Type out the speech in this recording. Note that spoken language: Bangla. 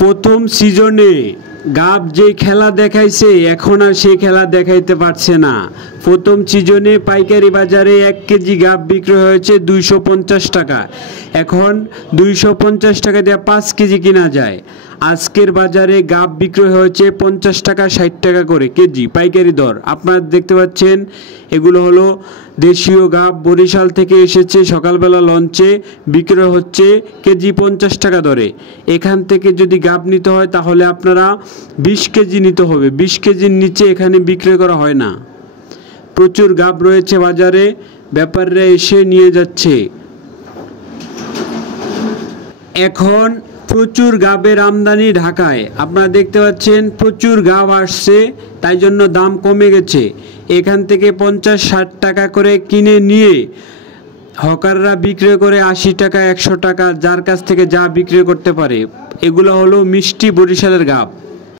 প্রথম সিজনে গাব যে খেলা দেখাইছে এখন আর সেই খেলা দেখাইতে পারছে না। প্রথম সিজনে পাইকারি বাজারে 1 কেজি গাব বিক্রি হয়েছে 250 টাকা। এখন 250 টাকা দিয়ে 5 কেজি কিনা যায়। আজকের বাজারে গাব বিক্রি হয়েছে 50 টাকা 60 টাকা করে কেজি পাইকারি দর। আপনারা দেখতে পাচ্ছেন এগুলো হলো দেশীয় গাব, বরিশাল থেকে এসেছে, সকালবেলা লঞ্চে বিক্রি হচ্ছে কেজি 50 টাকা দরে। এখান থেকে যদি গাব নিতে হয় তাহলে আপনারা 20 কেজি নিতে হবে। 20 কেজির নিচে এখানে বিক্রি করা হয় না। প্রচুর গাব রয়েছে বাজারে, ব্যাপারীরা এসে নিয়ে যাচ্ছে। এখন প্রচুর গাবের আমদানি ঢাকায়, আপনারা দেখতে পাচ্ছেন প্রচুর গাব আসছে, তাই জন্য দাম কমে গেছে। এখান থেকে 50-60 টাকা করে কিনে নিয়ে হকাররা বিক্রি করে 80 টাকা 100 টাকা, যার কাছ থেকে যা বিক্রি করতে পারে। এগুলো হলো মিষ্টি বরিশালের গাব।